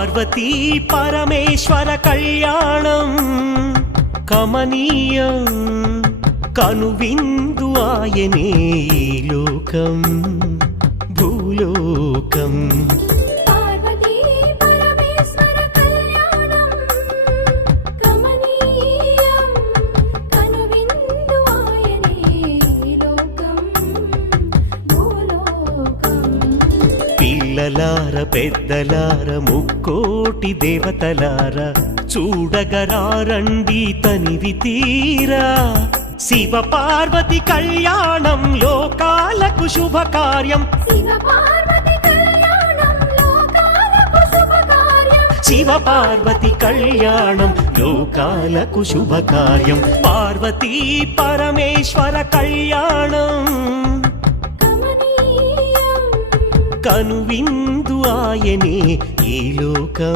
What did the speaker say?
పార్వతీ పరమేశ్వర కళ్యాణం కమనీయం కనువిందు ఆయనే ఈ లోకం భూలోకం. పార్వతీ పరమేశ్వర కళ్యాణం కమనీయం కనువిందు ఆయనే ఈ లోకం భూలోకం. పిల్లలార పెద్దలార ముక్కోటి దేవతలార చూడగరారండి తనివి తీరా శివ పార్వతి కళ్యాణం లోకాలకు శుభకార్యం. శివ పార్వతి కళ్యాణం లోకాలకు శుభకార్యం. శివ పార్వతి కళ్యాణం లోకాలకు శుభకార్యం. పార్వతీ పరమేశ్వర కళ్యాణం కమనీయం కనువిందు ఆయనే ఈ లోకం.